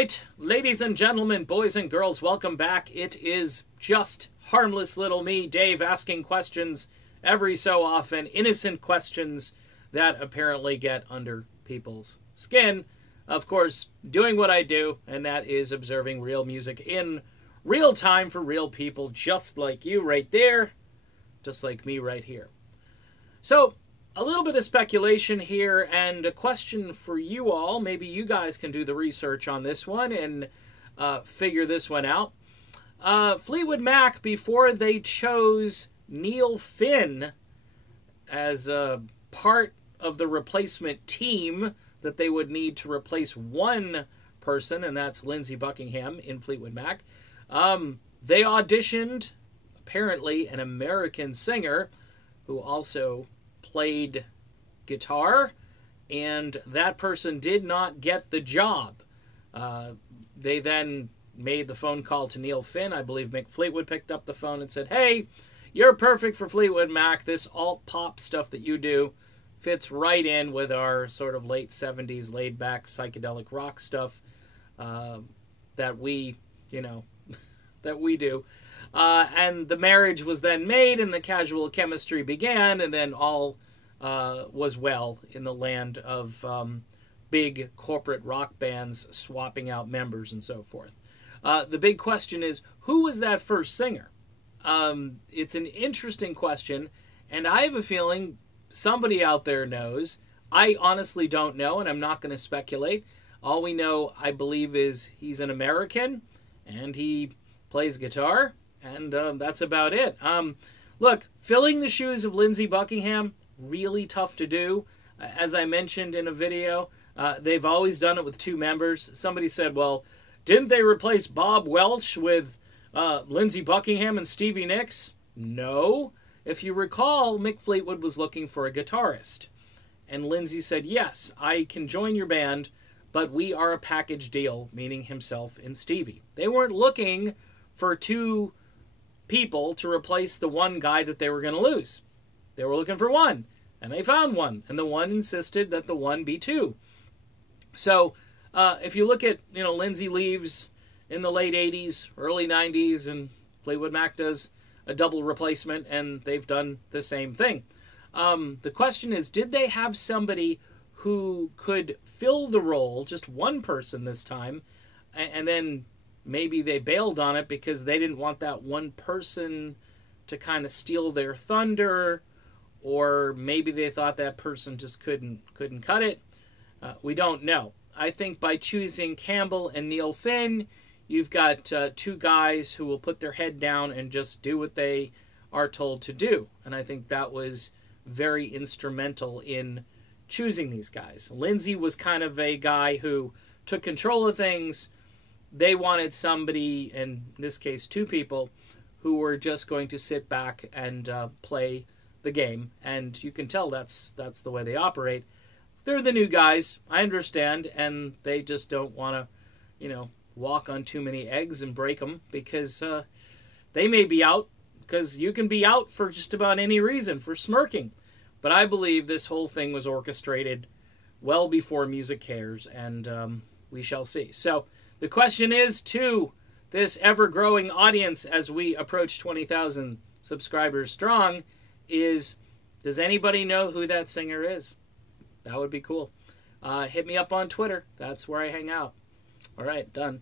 right, ladies and gentlemen, boys and girls, welcome back. It is just harmless little me, Dave, asking questions every so often, innocent questions that apparently get under people's skin. Of course, doing what I do, and that is observing real music in real time for real people, just like you right there, just like me right here. So, a little bit of speculation here, and a question for you all. Maybe you guys can do the research on this one and figure this one out. Fleetwood Mac, before they chose Neil Finn as a part of the replacement team that they would need to replace one person, and that's Lindsey Buckingham in Fleetwood Mac, they auditioned, apparently, an American singer who also played guitar, and that person did not get the job. They then made the phone call to Neil Finn. I believe Mick Fleetwood picked up the phone and said, "Hey, you're perfect for Fleetwood Mac. This alt-pop stuff that you do fits right in with our sort of late 70s laid-back psychedelic rock stuff that we do." And the marriage was then made, and the casual chemistry began, and then all was well in the land of big corporate rock bands swapping out members and so forth. The big question is, who was that first singer? It's an interesting question, and I have a feeling somebody out there knows. I honestly don't know, and I'm not going to speculate. All we know, I believe, is he's an American, and he plays guitar, and that's about it. Look, filling the shoes of Lindsey Buckingham, really tough to do. As I mentioned in a video, they've always done it with two members. Somebody said, well, didn't they replace Bob Welch with Lindsey Buckingham and Stevie Nicks? No. If you recall, Mick Fleetwood was looking for a guitarist. And Lindsey said, yes, I can join your band, but we are a package deal, meaning himself and Stevie. They weren't looking for two people to replace the one guy that they were going to lose. They were looking for one, and they found one, and the one insisted that the one be two. So if you look at, Lindsey leaves in the late 80s, early 90s, and Fleetwood Mac does a double replacement, and they've done the same thing. The question is, did they have somebody who could fill the role, just one person this time, and then maybe they bailed on it because they didn't want that one person to kind of steal their thunder, or maybe they thought that person just couldn't cut it. We don't know. I think by choosing Campbell and Neil Finn, you've got two guys who will put their head down and just do what they are told to do. And I think that was very instrumental in choosing these guys. Lindsey was kind of a guy who took control of things. They wanted somebody, in this case two people, who were just going to sit back and play the game. And you can tell that's the way they operate. They're the new guys, I understand, and they just don't want to, walk on too many eggs and break them, because they may be out, because you can be out for just about any reason, for smirking. But I believe this whole thing was orchestrated well before music cares, and we shall see. So the question is to this ever-growing audience as we approach 20,000 subscribers strong is, does anybody know who that singer is? That would be cool. Hit me up on Twitter. That's where I hang out. All right, done.